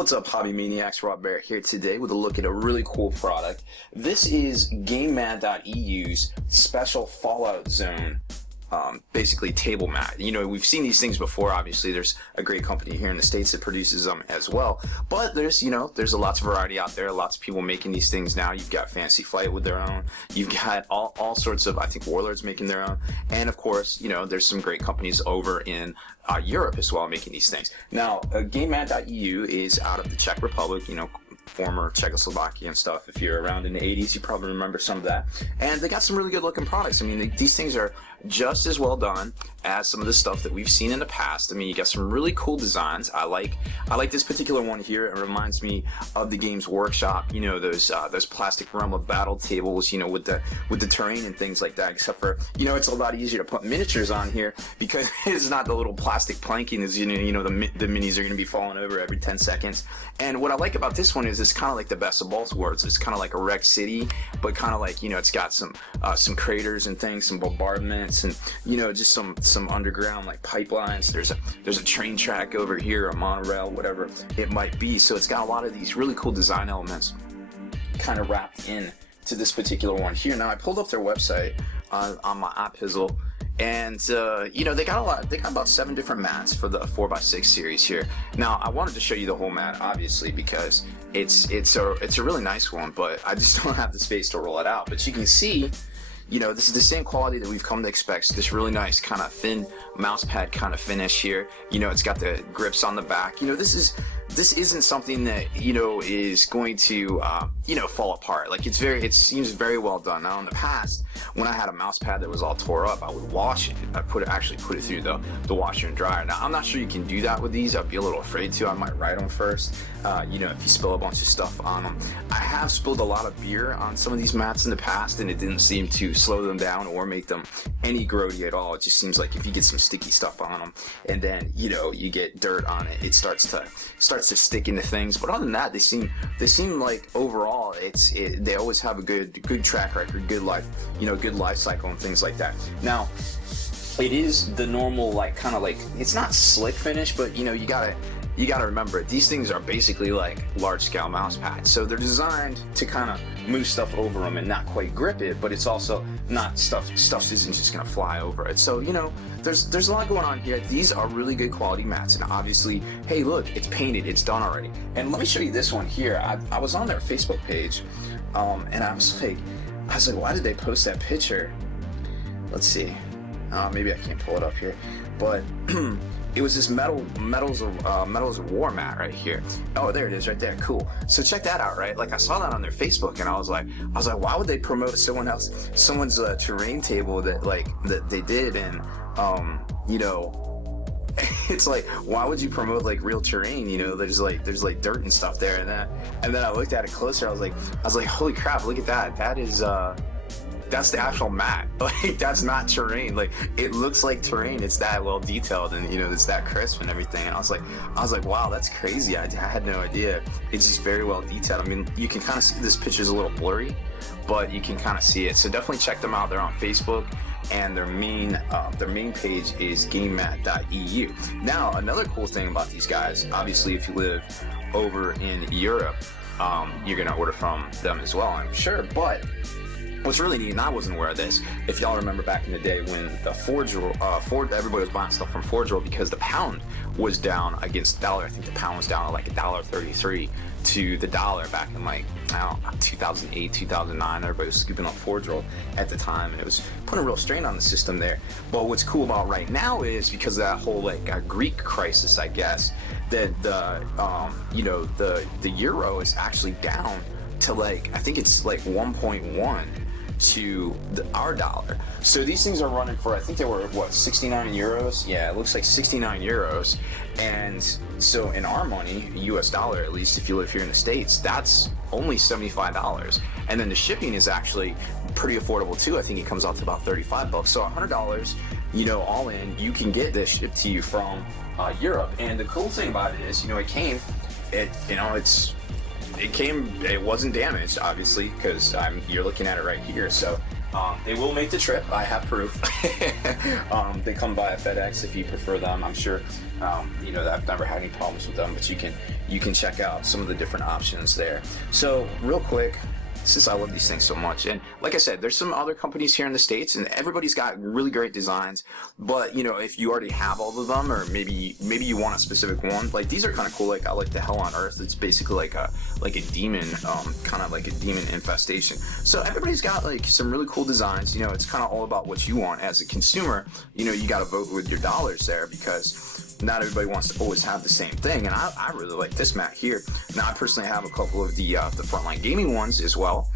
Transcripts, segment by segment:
What's up, Hobby Maniacs? Rob Barrett here today with a look at a really cool product. This is Gamemat.eu's special Fallout Zone, basically table mat. You know, we've seen these things before. Obviously, there's a great company here in the States that produces them as well. But there's a lots of variety out there. Lots of people making these things now. You've got Fantasy Flight with their own. You've got all sorts of, I think, Warlords making their own. And of course, there's some great companies over in Europe as well making these things. Now, Gamemat.eu is out of the Czech Republic, former Czechoslovakia and stuff. If you're around in the 80s, you probably remember some of that. And they got some really good looking products. I mean, these things are just as well done as some of the stuff that we've seen in the past. I mean, you got some really cool designs. I like this particular one here. It reminds me of the Games Workshop, those plastic Realm of Battle tables, with the terrain and things like that, except for, it's a lot easier to put miniatures on here because it's not the little plastic planking as the minis are going to be falling over every 10 seconds. And what I like about this one is it's kind of like the best of both worlds. It's kind of like a wreck city, but kind of like, it's got some craters and things, some bombardments, and just some underground like pipelines. There's a train track over here, a monorail, whatever it might be. So it's got a lot of these really cool design elements kind of wrapped in to this particular one here. Now I pulled up their website on my iPizzle, and they got about 7 different mats for the 4x6 series here. Now I wanted to show you the whole mat, obviously, because it's a really nice one, but I just don't have the space to roll it out. But you can see, this is the same quality that we've come to expect. This really nice kind of thin mouse pad kind of finish here. It's got the grips on the back. This isn't something that is going to fall apart. Like it seems very well done. Now in the past, when I had a mouse pad that was all tore up, I would wash it. I actually put it through the washer and dryer. Now I'm not sure you can do that with these. I'd be a little afraid to. I might ride them first. If you spill a bunch of stuff on them. I have spilled a lot of beer on some of these mats in the past, and it didn't seem to slow them down or make them any grody at all. It just seems like if you get some sticky stuff on them, and then you get dirt on it, it starts to stick into things. But other than that, they seem like overall they always have a good track record, good life cycle and things like that. Now it is the normal it's not slick finish, but you gotta remember, these things are basically like large scale mouse pads, so they're designed to kind of move stuff over them and not quite grip it, but it's also not stuff isn't just gonna fly over it. So there's a lot going on here. These are really good quality mats, and obviously, hey look, it's painted, it's done already. And let me show you this one here. I was on their Facebook page, and I was like, why did they post that picture? Let's see. Maybe I can't pull it up here, but it was this Medals of War mat right here. Oh, there it is right there. Cool. So check that out, right? Like I saw that on their Facebook, and I was like, why would they promote someone's terrain table that they did? And it's like, why would you promote like real terrain? There's like dirt and stuff there, and then I looked at it closer. I was like, holy crap! Look at that. That is that's the actual mat. Like that's not terrain. Like it looks like terrain. It's that well detailed, and it's that crisp and everything. And I was like, wow, that's crazy. I had no idea. It's just very well detailed. I mean, you can kind of see this picture's a little blurry, but you can kind of see it. So definitely check them out. They're on Facebook, and their main page is Gamemat.eu. Now, another cool thing about these guys, obviously, if you live over in Europe, you're gonna order from them as well, I'm sure. But what's really neat, and I wasn't aware of this, if y'all remember back in the day when the everybody was buying stuff from Forge World because the pound was down against the dollar. I think the pound was down at like $1.33 to the dollar back in 2008, 2009. Everybody was scooping up Forge World at the time, and it was putting a real strain on the system there. But what's cool about right now is because of that whole Greek crisis, I guess, that the euro is actually down to I think it's 1.1 to our dollar. So these things are running for, I think they were 69 euros. Yeah, it looks like 69 euros. And so in our money, US dollar at least, if you live here in the States, that's only $75. And then the shipping is actually pretty affordable too. I think it comes out to about $35. So $100, all in, you can get this shipped to you from Europe. And the cool thing about it is, it wasn't damaged, obviously, because you're looking at it right here. So They will make the trip. I have proof. They come by FedEx if you prefer them. I'm sure you know that I've never had any problems with them, but you can check out some of the different options there. So real quick, since I love these things so much, and like I said, there's some other companies here in the States, and everybody's got really great designs. But you know, if you already have all of them, or maybe you want a specific one, like these are kind of cool. Like I like the Hell on Earth. It's basically like a demon, kind of like a demon infestation. So everybody's got like some really cool designs. You know, it's kind of all about what you want as a consumer. You know, you got to vote with your dollars there, because not everybody wants to always have the same thing, and I really like this mat here. Now I personally have a couple of the Frontline Gaming ones as well,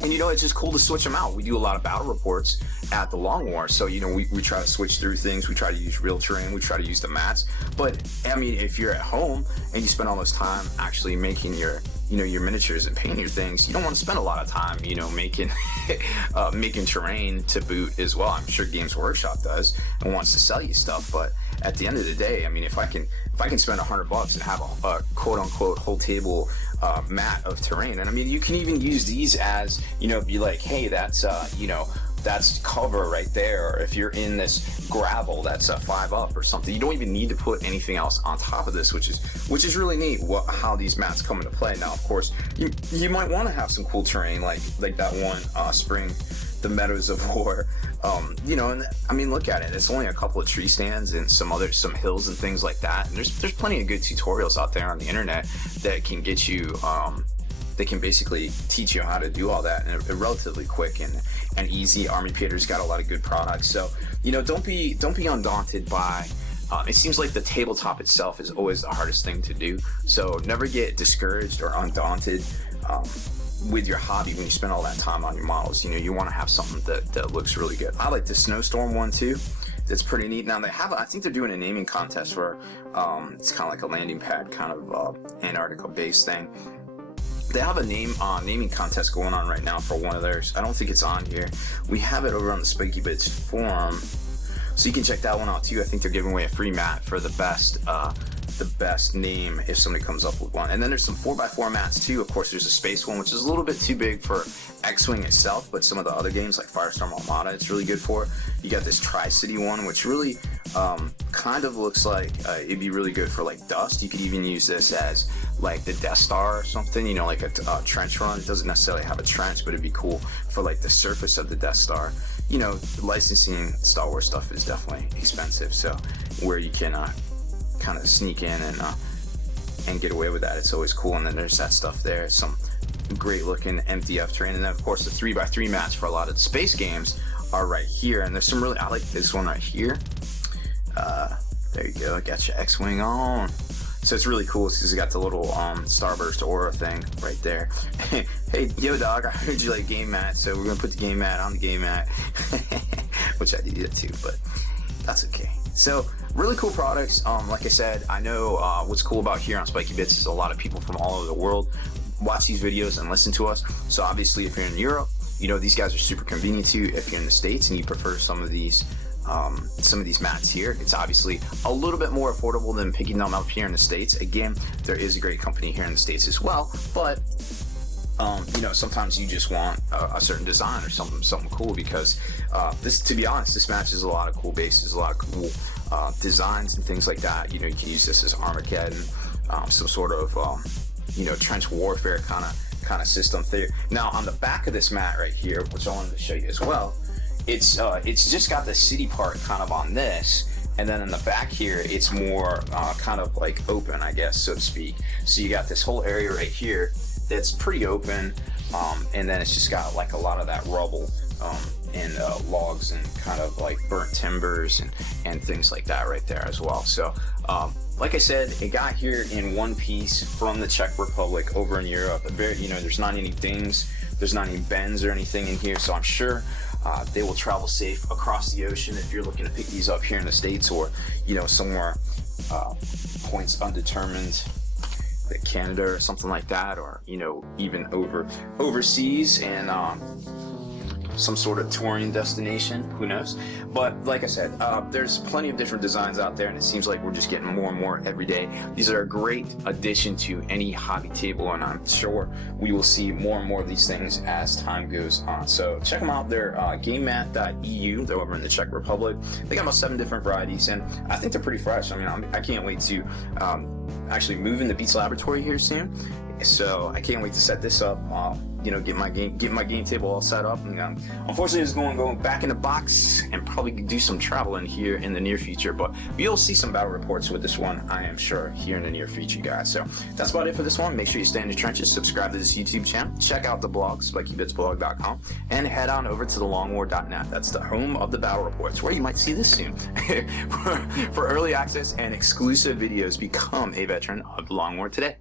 and you know, it's just cool to switch them out. We do a lot of battle reports at the Long War, so you know, we try to switch through things. We try to use real terrain, we try to use the mats. But I mean, if you're at home and you spend all this time actually making your your miniatures and painting your things, you don't want to spend a lot of time, you know, making making terrain to boot as well. I'm sure Games Workshop does and wants to sell you stuff, but at the end of the day, I mean, if I can spend $100 and have a quote unquote whole table mat of terrain, and I mean, you can even use these as, you know, be like, hey, that's you know, that's cover right there. Or if you're in this gravel, that's a 5 up or something. You don't even need to put anything else on top of this, which is really neat. How these mats come into play. Now, of course, you might want to have some cool terrain like that one spring, the Meadows of War. You know, and I mean, look at it. It's only a couple of tree stands and some hills and things like that. And there's plenty of good tutorials out there on the internet that can get you. They can basically teach you how to do all that in a relatively quick and easy. Army Pater's got a lot of good products, so you know, don't be undaunted by. It seems like the tabletop itself is always the hardest thing to do, so never get discouraged or undaunted with your hobby when you spend all that time on your models. You know, you want to have something that looks really good. I like the Snowstorm one too. That's pretty neat. Now they have, I think they're doing a naming contest where it's kind of like a landing pad kind of Antarctica based thing. They have a naming contest going on right now for one of theirs. I don't think it's on here. We have it over on the Spiky Bits forum, so you can check that one out too. I think they're giving away a free mat for the best name if somebody comes up with one. And then there's some 4x4 mats too. Of course, there's a space one, which is a little bit too big for X-Wing itself, but some of the other games like Firestorm Armada, it's really good for. You got this Tri-City one, which really kind of looks like it'd be really good for like dust. You could even use this as like the Death Star or something, you know, like a trench run. It doesn't necessarily have a trench, but it'd be cool for like the surface of the Death Star. You know, licensing Star Wars stuff is definitely expensive, so where you can kind of sneak in and get away with that, it's always cool. And then there's that stuff there, some great looking MDF terrain, and then of course the 3x3 mats for a lot of the space games are right here. And there's some really, I like this one right here. There you go, got your X-Wing on. So it's really cool because it's got the little Starburst aura thing right there. Hey, yo dog, I heard you like game mat, so we're gonna put the game mat on the game mat. Which I did that too, but that's okay. So really cool products. Like I said, I know what's cool about here on Spiky Bits is a lot of people from all over the world watch these videos and listen to us. So obviously if you're in Europe, you know, these guys are super convenient to you. If you're in the States and you prefer some of these mats here, it's obviously a little bit more affordable than picking them up here in the States. Again, there is a great company here in the States as well, but you know, sometimes you just want a certain design or something cool, because this, to be honest, this matches a lot of cool bases, a lot of cool designs and things like that. You know, you can use this as Armageddon, some sort of you know, trench warfare kind of system there. Now on the back of this mat right here, which I wanted to show you as well, it's just got the city part kind of on this, and then in the back here it's more kind of like open, I guess, so to speak. So you got this whole area right here that's pretty open, and then it's just got like a lot of that rubble and logs and kind of like burnt timbers and things like that right there as well. So like I said, it got here in one piece from the Czech Republic over in Europe. You know, there's not any dings, there's not any bends or anything in here, so I'm sure they will travel safe across the ocean if you're looking to pick these up here in the States, or you know, somewhere points undetermined, like Canada or something like that, or you know, even overseas. And some sort of touring destination, who knows. But like I said, there's plenty of different designs out there, and it seems like we're just getting more and more every day. These are a great addition to any hobby table, and I'm sure we will see more and more of these things as time goes on. So check them out. They're Gamemat.eu. They're over in the Czech Republic. They got about 7 different varieties, and I think they're pretty fresh. I mean, I can't wait to actually move in the Beats Laboratory here soon. So I can't wait to set this up. Get my game table all set up. And, unfortunately, it's going back in the box and probably do some traveling here in the near future. But you'll see some battle reports with this one, I am sure, here in the near future, guys. So that's about it for this one. Make sure you stay in the trenches. Subscribe to this YouTube channel. Check out the blog, SpikeybitsBlog.com, and head on over to thelongwar.net. That's the home of the battle reports, where you might see this soon. For early access and exclusive videos, become a veteran of the Long War today.